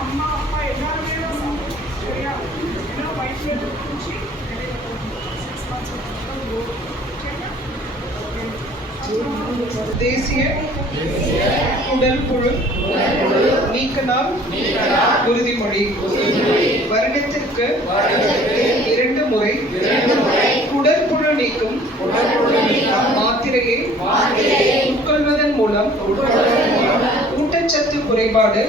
அம்மா அப்பா எல்லாருமே தான் சரியா ஏன்னா ஒயிட் பிளேட் வெளியில் சிக்ஸ் மந்த்ஸ் தேசிய உடல் குழு நீக்கனால் உறுதிமொழி. வருடத்திற்கு இரண்டு முறை குறைபாடு.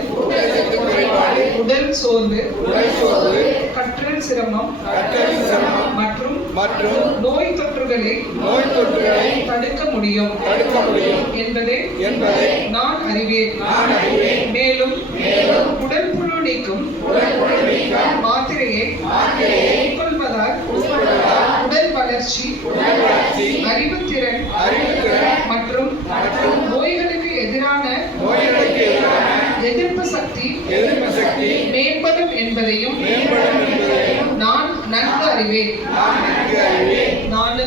உடல் சோர்வு. கற்றல் சிரமம். மற்றும் மற்றும் நோய் தொற்றுகளை நோய் தொற்றுகளை தடுக்க முடியும். தடுக்க முடியும். என்பதை என்பதை நான் அறிவேன். நான் அறிவேன். மேலும் உடற்புழு நீக்கும் மாத்திரையை உட்கொள்வதால் உடல் வளர்ச்சி அறிவுத்திறன் அறிவுத்திறன் மேம்படும் என்பதையும் நான் நன்கு அறிவேன். நான்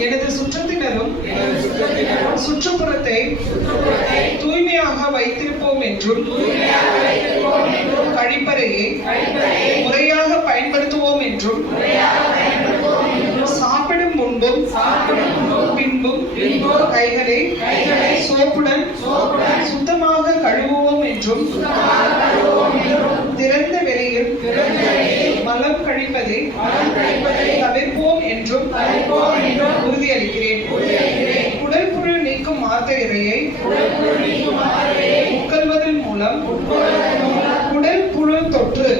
எனது சுற்றத்தினரும் எனது சுற்றத்தினரும் சுற்றுப்புறத்தை தூய்மையாக வைத்திருப்போம் என்றும் கழிப்பறையை முறையாக பயன்படுத்துவோம் என்றும் சாப்பிடும் முன்பும் பின்பும் கைகளை சோப்புடன் சுத்தமாக கழுவுவோம் என்றும் திறந்த வெளியில் மலம் கழிப்பதை தவிர்ப்போம் என்றும் உறுதியளிக்கிறேன். உடல் புழு நீக்கும் மாத்திரையை உட்கொள்வதன் மூலம் உடல் புழு தொற்று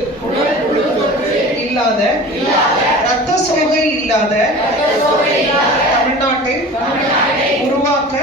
இல்லாத ரத்த சோகை இல்லாத தமிழ்நாட்டை உருவாக்க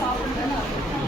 సాఫ్ట్